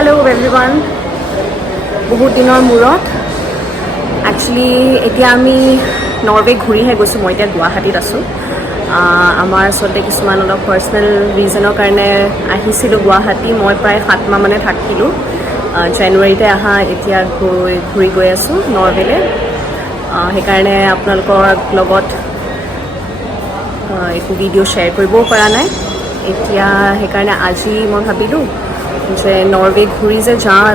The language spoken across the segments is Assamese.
Hello everyone. বহুত দিনৰ মূৰত একচুৱেলি এতিয়া আমি নৰৱে ঘূৰিহে গৈছোঁ. মই এতিয়া গুৱাহাটীত আছোঁ. আমাৰ আচলতে কিছুমান অলপ পাৰ্চনেল ৰিজনৰ কাৰণে আহিছিলোঁ গুৱাহাটী. মই প্ৰায় 7 মাহ মানে থাকিলোঁ. জানুৱাৰীতে অহা, এতিয়া ঘূৰি গৈ আছোঁ নৰৱেলৈ. সেইকাৰণে আপোনালোকৰ লগত একো ভিডিঅ' শ্বেয়াৰ কৰিবও পৰা নাই এতিয়া. সেইকাৰণে আজি মই ভাবিলোঁ যে নৰৱে ঘূৰি যে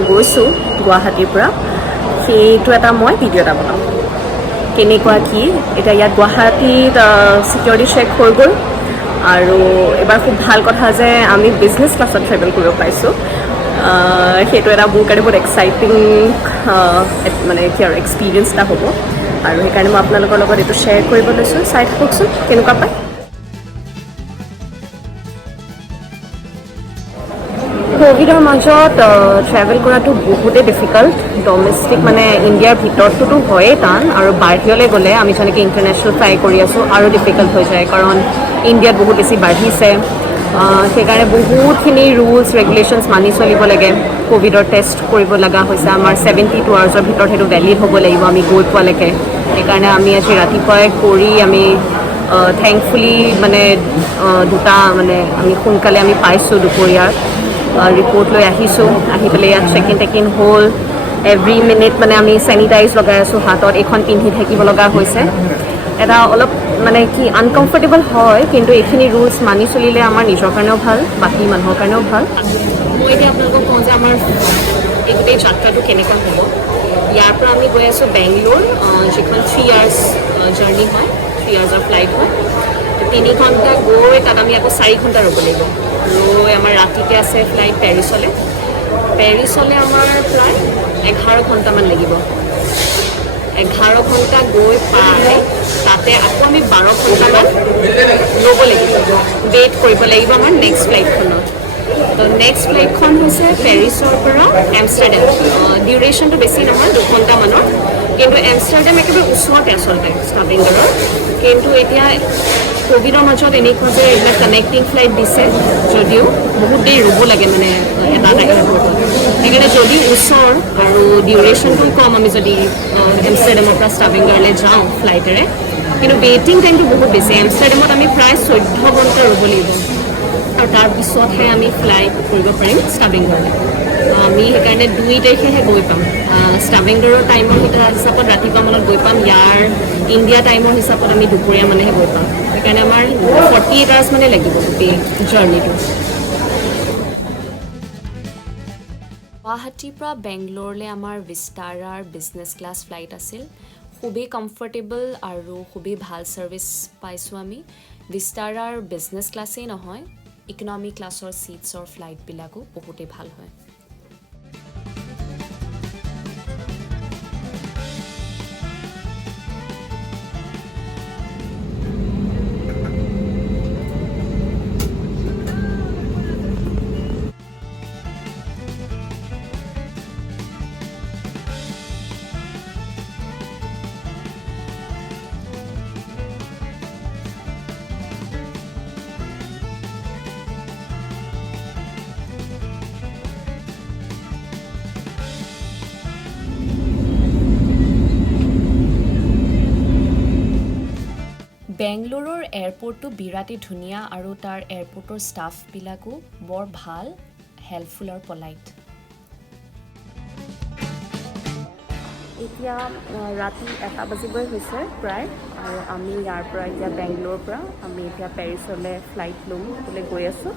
গৈছোঁ গুৱাহাটীৰ পৰা, সেইটো এটা মই ভিডিঅ' এটা বনাওঁ। কেনেকুৱা কি এতিয়া ইয়াত গুৱাহাটীত ছিকিউৰিটি চেক হৈ গ'ল, আৰু এবাৰ খুব ভাল কথা যে আমি বিজনেছ ক্লাছত ট্ৰেভেল কৰিব পাইছোঁ। সেইটো এটা মোৰ কাৰণে বহুত এক্সাইটিং মানে কি আৰু এক্সপিৰিয়েঞ্চ এটা হ'ব, আৰু সেইকাৰণে মই আপোনালোকৰ লগত এইটো শ্বেয়াৰ কৰিব লৈছোঁ. চাই থাককচোন কেনেকুৱা পায়। ক'ভিডৰ মাজত ট্ৰেভেল কৰাটো বহুতেই ডিফিকাল্ট। ডমেষ্টিক মানে ইণ্ডিয়াৰ ভিতৰতটোতো হয়েই টান, আৰু বাহিৰলৈ গ'লে আমি যেনেকৈ ইণ্টাৰনেশ্যনেল ফ্লাই কৰি আছোঁ আৰু ডিফিকাল্ট হৈ যায়, কাৰণ ইণ্ডিয়াত বহুত বেছি বাঢ়িছে। সেইকাৰণে বহুতখিনি ৰুলছ ৰেগুলেশ্যনছ মানি চলিব লাগে। ক'ভিডৰ টেষ্ট কৰিব লগা হৈছে আমাৰ 72 আৱাৰ্ছৰ ভিতৰত, সেইটো ভেলিড হ'ব লাগিব আমি গৈ পোৱালৈকে। সেইকাৰণে আমি আজি ৰাতিপুৱাই কৰি আমি থেংকফুলি মানে দুটা মানে আমি সোনকালে আমি পাইছোঁ দুপৰীয়াৰ ৰিপৰ্ট লৈ আহিছোঁ। আহি পেলাই ইয়াত চেক ইন হ'ল। এভৰি মিনিট মানে আমি চেনিটাইজ লগাই আছোঁ হাতত, এইখন পিন্ধি থাকিব লগা হৈছে। এটা অলপ মানে কি আনকমফৰ্টেবল হয়, কিন্তু এইখিনি ৰুলছ মানি চলিলে আমাৰ নিজৰ কাৰণেও ভাল, বাকী মানুহৰ কাৰণেও ভাল। মই এতিয়া আপোনালোকক কওঁ যে আমাৰ এই গোটেই যাত্ৰাটো কেনেকুৱা হ'ব। ইয়াৰ পৰা আমি গৈ আছোঁ বেংগলোৰ, যিখন 3 আৱাৰ্ছ জাৰ্ণি হয়, 3 আৱাৰ্ছৰ ফ্লাইট হয়। 3 ঘণ্টা গৈ তাত আমি আকৌ 4 ঘণ্টা ৰ'ব লাগিব। ৰৈ আমাৰ ৰাতিতে আছে ফ্লাইট পেৰিছলৈ। পেৰিছলৈ আমাৰ প্ৰায় 11 ঘণ্টামান লাগিব। 11 ঘণ্টা গৈ পাই তাতে আকৌ আমি 12 ঘণ্টামান ৰ'ব লাগিব, ৱেইট কৰিব লাগিব আমাৰ নেক্সট ফ্লাইটখনত। তো নেক্সট ফ্লাইটখন হৈছে পেৰিছৰ পৰা এমষ্টাৰডাম। ডিউৰেশ্যনটো বেছি নহয়, 2 ঘণ্টামানৰ, কিন্তু এমষ্টাৰডাম একেবাৰে ওচৰতে আচলতে ষ্টাভিংগাৰৰ। কিন্তু এতিয়া ক'ভিডৰ মাজত এনেকুৱা যে এইবিলাক কানেক্টিং ফ্লাইট দিছে যদিও বহুত দেৰি ৰ'ব লাগে মানে এটা এয়াৰপৰ্টত। সেইকাৰণে যদি ওচৰ আৰু ডিউৰেশ্যনটো কম, আমি যদি এমষ্টাৰডামৰ পৰা ষ্টাভিংগাৰলৈ যাওঁ ফ্লাইটেৰে, কিন্তু ৱেইটিং টাইমটো বহুত বেছি। এমষ্টাৰডামত আমি প্ৰায় 14 ঘণ্টা ৰ'ব লাগিব, আৰু তাৰপিছতহে আমি ফ্লাইট কৰিব পাৰিম ষ্টাভিংগাৰলৈ। আমি সেইকাৰণে 2 তাৰিখেহে গৈ পাম। ষ্টাভিংগাৰৰ টাইমৰ হিচাপত ৰাতিপুৱা মানত গৈ পাম। ইয়াৰ ইণ্ডিয়া টাইমৰ হিচাপত আমি দুপৰীয়া মানেহে গৈ পাম। সেইকাৰণে আমাৰ 48 আৱাৰ্ছ মানে লাগিব গোটেই জাৰ্ণিটো। গুৱাহাটীৰ পৰা বেংগলোৰলৈ আমাৰ ভিস্তাৰাৰ বিজনেছ ক্লাছ ফ্লাইট আছিল। খুবেই কমফৰ্টেবল আৰু খুবেই ভাল ছাৰ্ভিচ পাইছোঁ আমি। ভিস্তাৰাৰ বিজনেছ ক্লাছেই নহয়, ইকনমি ক্লাছৰ ছিটছৰ ফ্লাইটবিলাকো বহুতেই ভাল হয়। বেংগলোৰৰ এয়াৰপৰ্টটো বিৰাটেই ধুনীয়া, আৰু তাৰ এয়াৰপৰ্টৰ ষ্টাফবিলাকো বৰ ভাল, হেল্পফুল আৰু পলাইট। এতিয়া ৰাতি 1 বাজিবই হৈছে প্ৰায়, আৰু আমি ইয়াৰ পৰা এতিয়া বেংগলোৰৰ পৰা আমি এতিয়া পেৰিছলৈ ফ্লাইট ল'ম বুলি গৈ আছোঁ।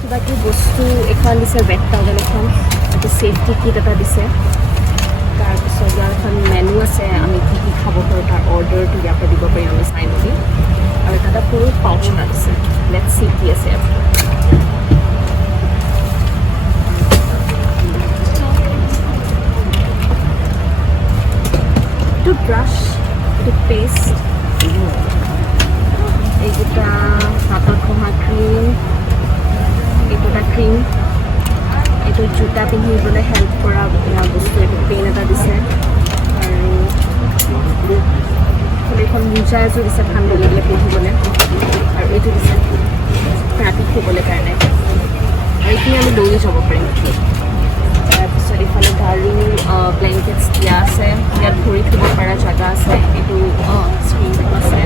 কিবা কিবি বস্তু এখন দিছে, ৱেট টাৱেল এখন, এইটো ছেফটি কিট এটা দিছে। তাৰপিছত ইয়াৰ এখন মেনু আছে, আমি কি কি খাব পাৰোঁ তাৰ অৰ্ডাৰটো ইয়াৰ পৰা দিব পাৰিম আমি চাই মেলি। আৰু এটা সৰু পাউচ এটা দিছে। লেটছ চি কি আছে ইয়াত। এইটো ব্ৰাছ, এইটো পেষ্ট, এইকেইটা হাতত ঘঁহা ক্ৰীম, এইটো এটা ক্ৰীম, এইটো জোতা পিন্ধিবলৈ হেল্প কৰা বস্তু, এইটো পেন এটা দিছে আৰু এইখন মোজা এযোৰ দিছে ঠাণ্ডা লাগিলে পিন্ধিবলৈ আৰু এইটো দিছে ৰাতি শুবলৈ কাৰণে আৰু এইখিনি আমি দৌৰি যাব পাৰিম। তাৰপিছত ইফালে গাড়ীৰ ব্লেংকেটছ দিয়া আছে, ইয়াত ভৰি থ'ব পৰা জেগা আছে, এইটো স্ক্ৰীন আছে,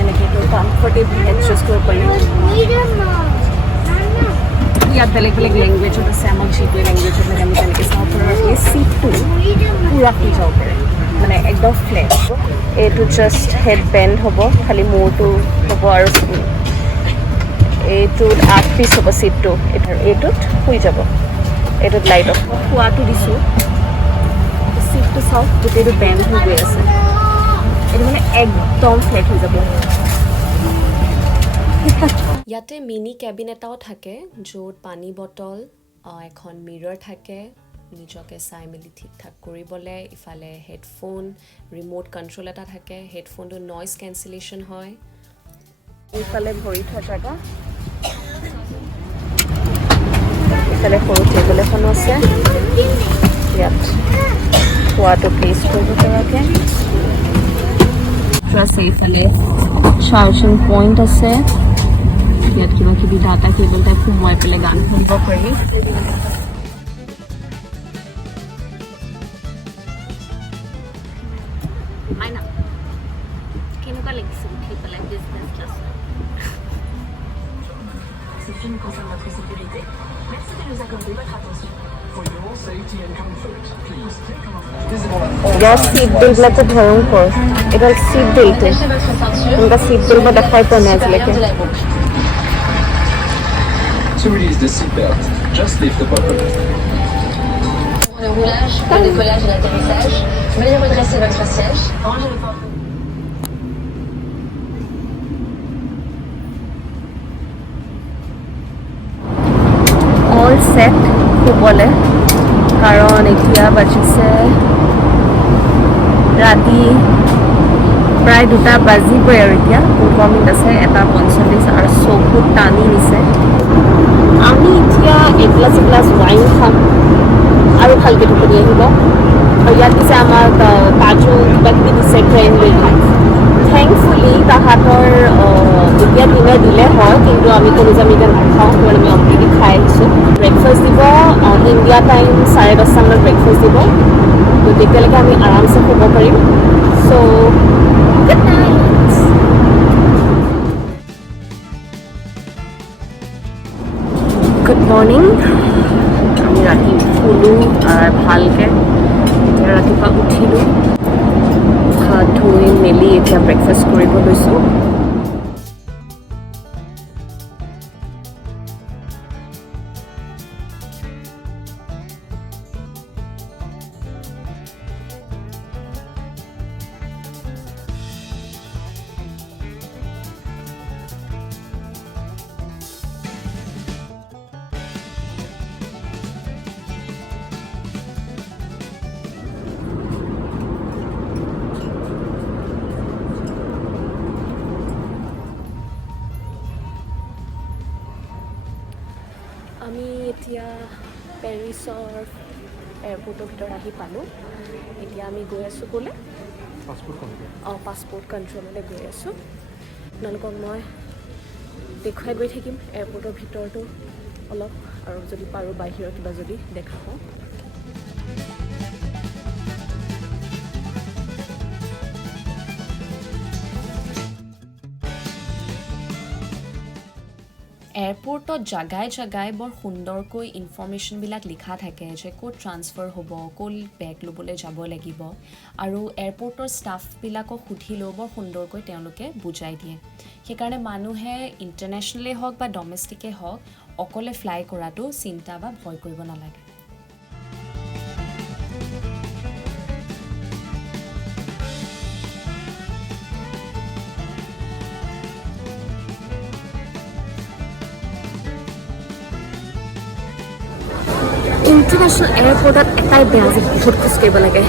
এনেকৈ এইটো কমফৰ্টেবলি এডজাষ্ট কৰিব পাৰিম। ইয়াত বেলেগ বেলেগ লেংগুৱেজত আছে, আমাক যিটোৱে লেংগুৱেজত লাগে আমি তেনেকৈ চাব পাৰোঁ। আৰু এই চিটটো পূৰা শুই যাব পাৰে, মানে একদম ফ্লেট। এইটো জাষ্ট হেড বেণ্ড হ'ব, খালি মূৰটো হ'ব আৰু এইটোত 8 পিচ হ'ব চিটটো, এইটোত শুই যাব, এইটোত লাইট অফ। খোৱাটো দিছোঁ, চিটটো চাওক গোটেইটো বেণ্ড হৈ গৈ আছে, এইটো মানে একদম ফ্লেট হৈ যাব। ইয়াতে মিনি কেবিন এটাও থাকে য'ত পানী বটল, এখন মিৰৰ থাকে নিজকে চাই মেলি ঠিক ঠাক কৰিবলৈ। ইফালে হেডফোন, ৰিম'ট কণ্ট্ৰল এটা থাকে, হেডফোনটো নইজ কেঞ্চেলেশ্যন হয়। এইফালে ভৰি থোৱা জেগা, এইফালে সৰু টেবুল এখনো আছে, ইয়াত খোৱাটো প্লেচ কৰিব পৰাকৈ আছে। এইফালে চাৰ্জিং পইণ্ট আছে, ইয়াত কিবা কিবি ডাটা কেবল টাইপ সোমোৱাই পেলাই গান শুনিব পাৰি। মাইনা কেনেকুৱা লাগিছে উঠি পেলাই বিজনেছ ক্লাছত? ইয়াৰ চিট বেল্টবিলাকো ভয়ংকৰ, এইডাল চিট বেল্টটো এনেকুৱা চিট বেল্ট মই দেখাই পোৱা নাই আজিলৈকে। To release the seatbelt, just lift the button. Pour le roulage, le décollage et l'atterrissage, veuillez redresser votre siège. Rangez le porte. All set শুবলৈ, কাৰণ এতিয়া বাজিছে ৰাতি প্ৰায় 2টা বাজিবই আৰু এতিয়া 15 মিনিট আছে, 1:45 আৰু চকুত টানি নিছে। আমি এতিয়া এগিলাচ ৱাইন খাম আৰু ভালকৈ টোপনি আহিব। আৰু ইয়াত দিছে আমাক কাজু কিবা কিবি দিছে ট্ৰেইন লৈ খাম। থেংকফুলি তাহাঁতৰ এতিয়া দিনে দিলে হয়, কিন্তু আমি কোনো যে আমি এতিয়া নাখাওঁ, কাৰণ আমি অলৰেডি খাই আহিছোঁ। ব্ৰেকফাষ্ট দিব, ইণ্ডিয়া টাইম 10:30 মানত ব্ৰেকফাষ্ট দিব, তো তেতিয়ালৈকে আমি আৰামছে শুব পাৰিম। চ' গুড নাইট। Good morning. আমি ৰাতি শুলোঁ ভালকৈ, এতিয়া ৰাতিপুৱা উঠিলোঁ, হাত ধুই মেলি এতিয়া ব্ৰেকফাষ্ট কৰিব লৈছোঁ। আমি এতিয়া পেৰিছৰ এয়াৰপৰ্টৰ ভিতৰত আহি পালোঁ। এতিয়া আমি গৈ আছোঁ ক'লে? পাছপৰ্ট কণ্ট্ৰললৈ গৈ আছোঁ। আপোনালোকক মই দেখুৱাই গৈ থাকিম এয়াৰপৰ্টৰ ভিতৰতো অলপ, আৰু যদি পাৰোঁ বাহিৰৰ কিবা যদি দেখাওঁ। এয়াৰপৰ্টত জাগাই জাগাই বৰ সুন্দৰকৈ ইনফৰ্মেশ্যনবিলাক লিখা থাকে যে ক'ত ট্ৰান্সফাৰ হ'ব, ক'ত বেগ ল'বলৈ যাব লাগিব, আৰু এয়াৰপৰ্টৰ ষ্টাফবিলাকক সুধিলেও বৰ সুন্দৰকৈ তেওঁলোকে বুজাই দিয়ে। সেইকাৰণে মানুহে ইণ্টাৰনেশ্যনেলেই হওক বা ডমেষ্টিকেই হওক অকলে ফ্লাই কৰাটো চিন্তা বা ভয় কৰিব নালাগে। ইণ্টাৰনেশ্যনেল এয়াৰপৰ্টত এটাই বেয়া যে বহুত খোজ কাঢ়িব লাগে।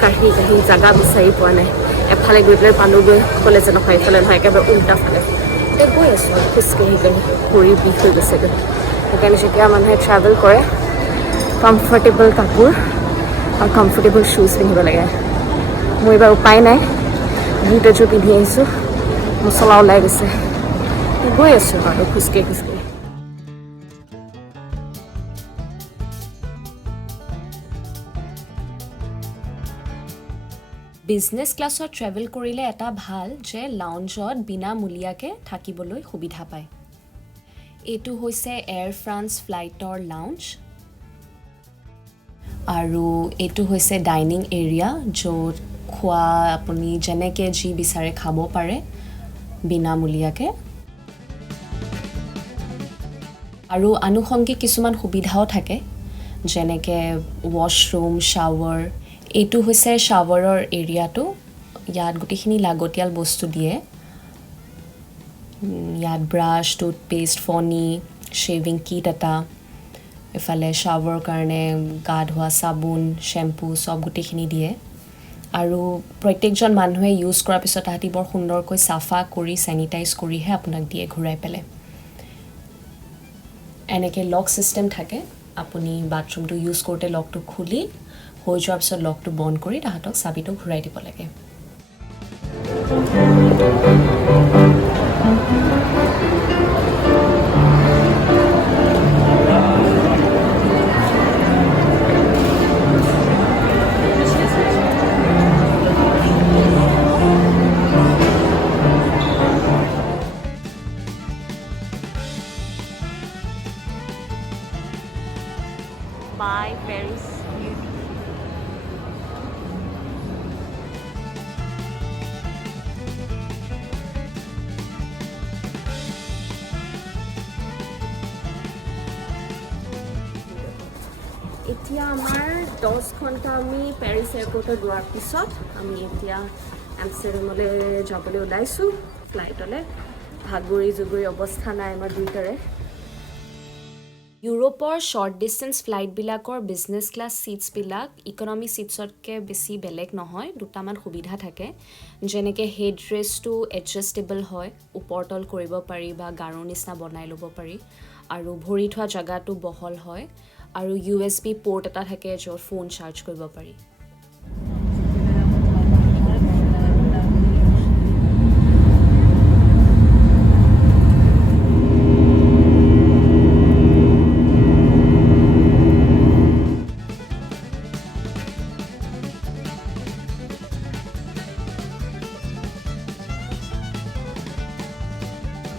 কাঢ়ি জাগা বিচাৰি পোৱা নাই এফালে গৈ পেলাই পালোগৈ ক'লে যে নহয় এইফালে নহয় একেবাৰে উল্টা ফালে এতিয়া গৈ আছোঁ আৰু খোজকাঢ়ি ভৰি বিষ হৈ গৈছেগৈ সেইকাৰণে যেতিয়া মানুহে ট্ৰেভেল কৰে কমফৰ্টেবল কাপোৰ আৰু কমফৰ্টেবল শ্বুজ পিন্ধিব লাগে মোৰ এইবাৰ উপায় নাই বুট এযোৰ পিন্ধি আহিছোঁ মছলা ওলাই গৈছে গৈ আছোঁ আৰু খোজকাঢ়ি বিজনেছ ক্লাছত ট্ৰেভেল কৰিলে এটা ভাল যে লাউঞ্জত বিনামূলীয়াকৈ থাকিবলৈ সুবিধা পায় এইটো হৈছে এয়াৰ ফ্ৰান্স ফ্লাইটৰ লাউঞ্জ আৰু এইটো হৈছে ডাইনিং এৰিয়া য'ত খোৱা আপুনি যেনেকৈ যি বিচাৰে খাব পাৰে বিনামূলীয়াকৈ আৰু আনুষংগিক কিছুমান সুবিধাও থাকে যেনেকৈ ৱাছৰুম শ্বাৱাৰ এইটো হৈছে শ্বাৱাৰৰ এৰিয়াটো ইয়াত গোটেইখিনি লাগতিয়াল বস্তু দিয়ে ইয়াত ব্ৰাছ টুথপেষ্ট ফণি শ্বেভিং কিট এটা এফালে শ্বাৱাৰৰ কাৰণে গা ধোৱা চাবোন শ্বেম্পু চব গোটেইখিনি দিয়ে আৰু প্ৰত্যেকজন মানুহে ইউজ কৰাৰ পিছত তাহাঁতি বৰ সুন্দৰকৈ চাফা কৰি চেনিটাইজ কৰিহে আপোনাক দিয়ে ঘূৰাই পেলাই এনেকৈ লক ছিষ্টেম থাকে আপুনি বাথৰুমটো ইউজ কৰোঁতে লকটো খুলি হৈ যোৱাৰ পিছত লকটো বন্ধ কৰি তাহাঁতক চাবিটো ঘূৰাই দিব লাগে Bye, Paris. এতিয়া আমাৰ 10 ঘণ্টা আমি পেৰিছ এয়াৰপৰ্টত যোৱাৰ পিছত আমি এতিয়া এমষ্টাৰডামলৈ যাবলৈ ওলাইছোঁ ফ্লাইটলৈ ভাগৰি জুগৰি অৱস্থা নাই আমাৰ দুইটাৰে ইউৰোপৰ শ্বৰ্ট ডিষ্টেঞ্চ ফ্লাইটবিলাকৰ বিজনেছ ক্লাছ ছিটছবিলাক ইকনমি ছিটছতকৈ বেছি বেলেগ নহয় দুটামান সুবিধা থাকে যেনেকৈ হেড ৰেষ্টটো এডজাষ্টেবল হয় ওপৰতল কৰিব পাৰি বা গাৰুৰ নিচিনা বনাই ল'ব পাৰি আৰু ভৰি থোৱা জেগাটো বহল হয় আৰু USB পৰ্ট এটা থাকে য'ত ফোন চাৰ্জ কৰিব পাৰি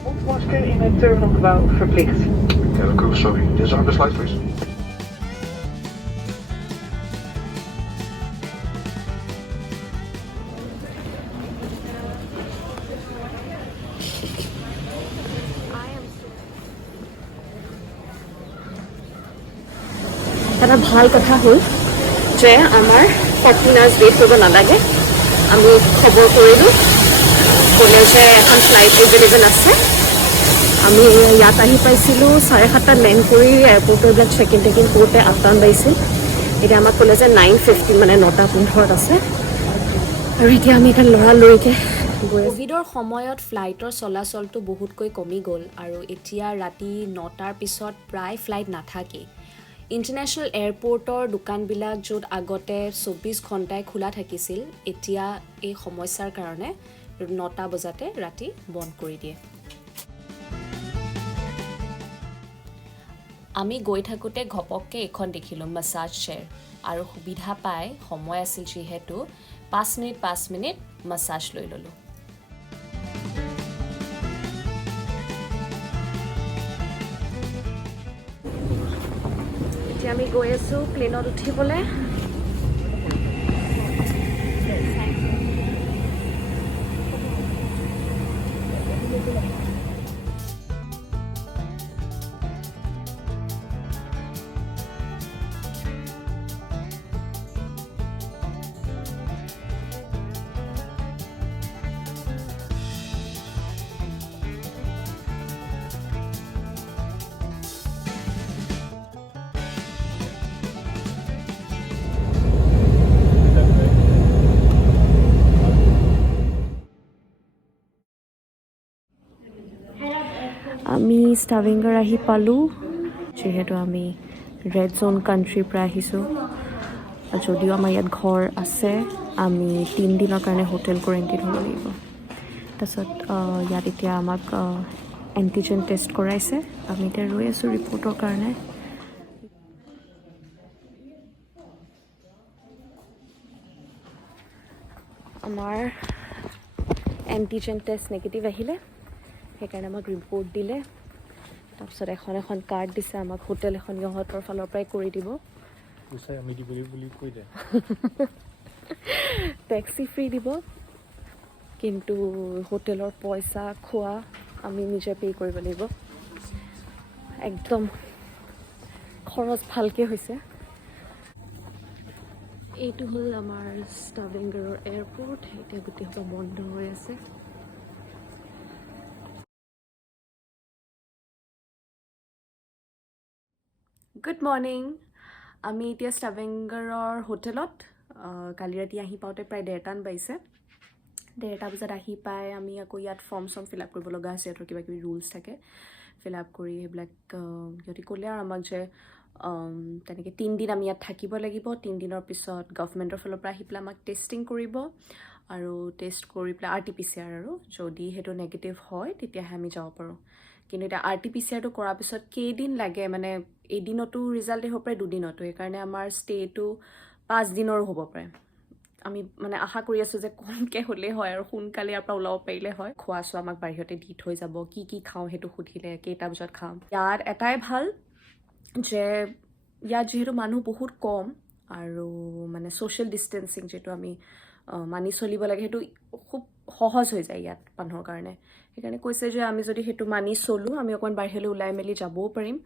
Mondmasker in het terminalgebouw verplicht. Ja, dat kunnen we sorry. Dit is een besluit voor je. এটা ভাল কথা হ'ল যে আমাৰ 14 hours ৱেইট কৰিব নালাগে আমি খবৰ কৰিলোঁ ক'লে যে এখন ফ্লাইট এভেইলেবল আছে আমি ইয়াত আহি পাইছিলোঁ 7:30 লেণ্ড কৰি এয়াৰপৰ্টৰ এইবিলাক চেক ইন টেক ইন কৰোঁতে 8টা বাজিছিল এতিয়া আমাক ক'লে যে 9:15 মানে 9:15 আছে আৰু এতিয়া আমি এটা লৰালৰিকৈ গৈ আছোঁ কোভিডৰ সময়ত ফ্লাইটৰ চলাচলটো বহুতকৈ কমি গ'ল আৰু এতিয়া ৰাতি 9টাৰ পিছত প্ৰায় ফ্লাইট নাথাকেই ইণ্টাৰনেশ্যনেল এয়াৰপৰ্টৰ দোকানবিলাক য'ত আগতে 24 ঘণ্টাই খোলা থাকিছিল এতিয়া এই সমস্যাৰ কাৰণে 9টা বজাতে ৰাতি বন্ধ কৰি দিয়ে আমি গৈ থাকোঁতে ঘপককৈ এখন দেখিলোঁ মাছাজ চেয়াৰ আৰু সুবিধা পাই সময় আছিল যিহেতু 5 মিনিট মাছাজ লৈ ল'লোঁ এতিয়া আমি গৈ আছোঁ প্লেনত উঠিবলৈ আমি ষ্টাভেংগাৰ আহি পালোঁ যিহেতু আমি ৰেড জ'ন কাণ্ট্ৰিৰ পৰা আহিছোঁ যদিও আমাৰ ইয়াত ঘৰ আছে আমি 3 দিনৰ কাৰণে হোটেল কোৱাৰেণ্টাইন হ'ব লাগিব তাৰপিছত ইয়াত এতিয়া আমাক এণ্টিজেন টেষ্ট কৰাইছে আমি এতিয়া ৰৈ আছোঁ ৰিপৰ্টৰ কাৰণে আমাৰ এণ্টিজেন টেষ্ট নেগেটিভ আহিলে সেইকাৰণে আমাক ৰিপৰ্ট দিলে তাৰপিছত এখন কাৰ্ড দিছে আমাক হোটেল এখন ইহঁতৰ ফালৰ পৰাই কৰি দিব টেক্সি ফ্ৰী দিব কিন্তু হোটেলৰ পইচা খোৱা আমি নিজে পে' কৰিব লাগিব একদম খৰচ ভালকৈ হৈছে এইটো হ'ল আমাৰ ষ্টাভেংগাৰৰ এয়াৰপৰ্ট এতিয়া গোটেইসোপা বন্ধ হৈ আছে গুড মৰ্ণিং আমি এতিয়া ষ্টাভেংগাৰৰ হোটেলত কালি ৰাতি আহি পাওঁতে প্ৰায় 1:30 বাজিছে 1:30 বজাত আহি পাই আমি আকৌ ইয়াত ফৰ্ম ফিল আপ কৰিব লগা আছে সিহঁতৰ কিবা কিবি ৰুলছ থাকে ফিল আপ কৰি সেইবিলাক সিহঁতি ক'লে আৰু আমাক যে তেনেকৈ 3 দিন আমি ইয়াত থাকিব লাগিব 3 দিনৰ পিছত গভৰ্ণমেণ্টৰ ফালৰ পৰা আহি পেলাই আমাক টেষ্টিং কৰিব আৰু টেষ্ট কৰি পেলাই RT-PCR আৰু যদি সেইটো নেগেটিভ হয় তেতিয়াহে আমি যাব পাৰোঁ কিন্তু এতিয়া RT-PCRটো কৰাৰ পিছত কেইদিন লাগে মানে এদিনতো ৰিজাল্ট আহিব পাৰে 2 দিনতো সেইকাৰণে আমাৰ ষ্টেটো 5 দিনৰো হ'ব পাৰে আমি মানে আশা কৰি আছোঁ যে কমকৈ হ'লেই হয় আৰু সোনকালে ইয়াৰ পৰা ওলাব পাৰিলে হয় খোৱা চোৱা আমাক বাহিৰতে দি থৈ যাব কি খাওঁ সেইটো সুধিলে কেইটা বজাত খাম ইয়াত এটাই ভাল যে ইয়াত যিহেতু মানুহ বহুত কম আৰু মানে ছ'চিয়েল ডিষ্টেঞ্চিং যিটো আমি মানি চলিব লাগে সেইটো খুব সহজ হৈ যায় ইয়াত মানুহৰ কাৰণে সেইকাৰণে কৈছে যে আমি যদি সেইটো মানি চলোঁ আমি অকণমান বাহিৰলৈ ওলাই মেলি যাবও পাৰিম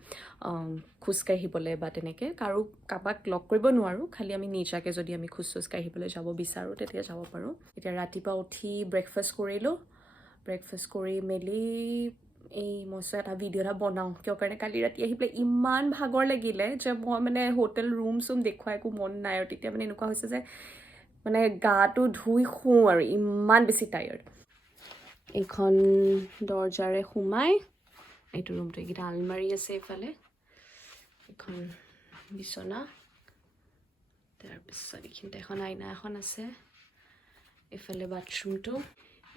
খোজকাঢ়িবলৈ বা তেনেকৈ কাৰোবাক লগ কৰিব নোৱাৰোঁ খালি আমি নিজাকৈ যদি আমি খোজকাঢ়িবলৈ যাব বিচাৰোঁ তেতিয়া যাব পাৰোঁ এতিয়া ৰাতিপুৱা উঠি ব্ৰেকফাষ্ট কৰিলোঁ ব্ৰেকফাষ্ট কৰি মেলি মই এটা ভিডিঅ' এটা বনাওঁ কিয় কাৰণে কালি ৰাতি আহি পেলাই ইমান ভাগৰ লাগিলে যে মই মানে হোটেল ৰুম দেখুৱাই একো মন নাই আৰু তেতিয়া মানে এনেকুৱা হৈছে যে মানে গাটো ধুই শুওঁ আৰু ইমান বেছি টায়াৰ্ড এইখন দৰজাৰে সোমাই এইটো ৰুমটো এইকেইটা আলমাৰী আছে এইফালে এখন বিচনা তাৰপিছত এইখিনিতে এখন আইনা এখন আছে এইফালে বাথৰুমটো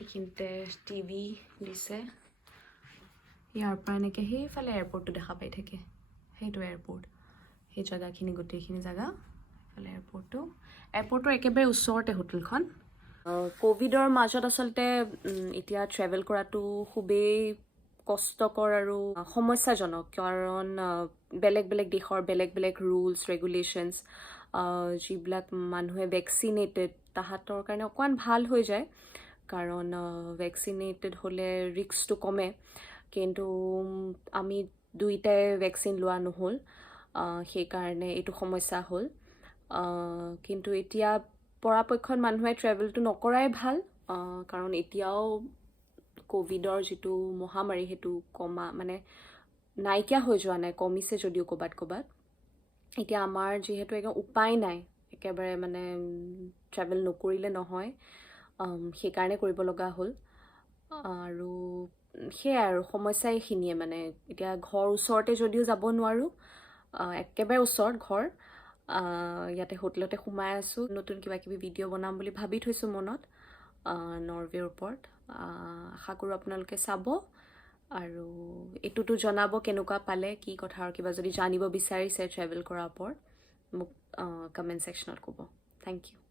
এইখিনিতে টিভি দিছে ইয়াৰ পৰা এনেকৈ সেইফালে এয়াৰপৰ্টটো দেখা পাই থাকে সেইটো এয়াৰপৰ্ট সেই জেগাখিনি গোটেইখিনি জেগা এইফালে এয়াৰপৰ্টৰ একেবাৰে ওচৰতে হোটেলখন ক'ভিডৰ মাজত আচলতে এতিয়া ট্ৰেভেল কৰাটো খুবেই কষ্টকৰ আৰু সমস্যাজনক কাৰণ বেলেগ দেশৰ বেলেগ ৰুলছ ৰেগুলেশ্যনছ যিবিলাক মানুহে ভেকচিনেটেড তাহাঁতৰ কাৰণে অকণমান ভাল হৈ যায় কাৰণ ভেকচিনেটেড হ'লে ৰিস্কটো কমে কিন্তু আমি দুইটাই ভেকচিন লোৱা নহ'ল সেইকাৰণে এইটো সমস্যা হ'ল কিন্তু এতিয়া পৰাপক্ষত মানুহে ট্ৰেভেলটো নকৰাই ভাল কাৰণ এতিয়াও ক'ভিডৰ যিটো মহামাৰী সেইটো মানে নাইকিয়া হৈ যোৱা নাই কমিছে যদিও ক'ৰবাত এতিয়া আমাৰ যিহেতু উপায় নাই একেবাৰে মানে ট্ৰেভেল নকৰিলে নহয় সেইকাৰণে কৰিব লগা হ'ল আৰু সেয়াই আৰু সমস্যা এইখিনিয়ে মানে এতিয়া ঘৰ ওচৰতে যদিও যাব নোৱাৰোঁ একেবাৰে ওচৰত ঘৰ ইয়াতে হোটেলতে সোমাই আছোঁ নতুন কিবাকিবি ভিডিঅ' বনাম বুলি ভাবি থৈছোঁ মনত নৰৱেৰ ওপৰত আশা কৰোঁ আপোনালোকে চাব আৰু এইটোতো জনাব কেনেকুৱা পালে কি কথা আৰু কিবা যদি জানিব বিচাৰিছে ট্ৰেভেল কৰাৰ ওপৰত মোক কমেণ্ট ছেকশ্যনত ক'ব থেংক ইউ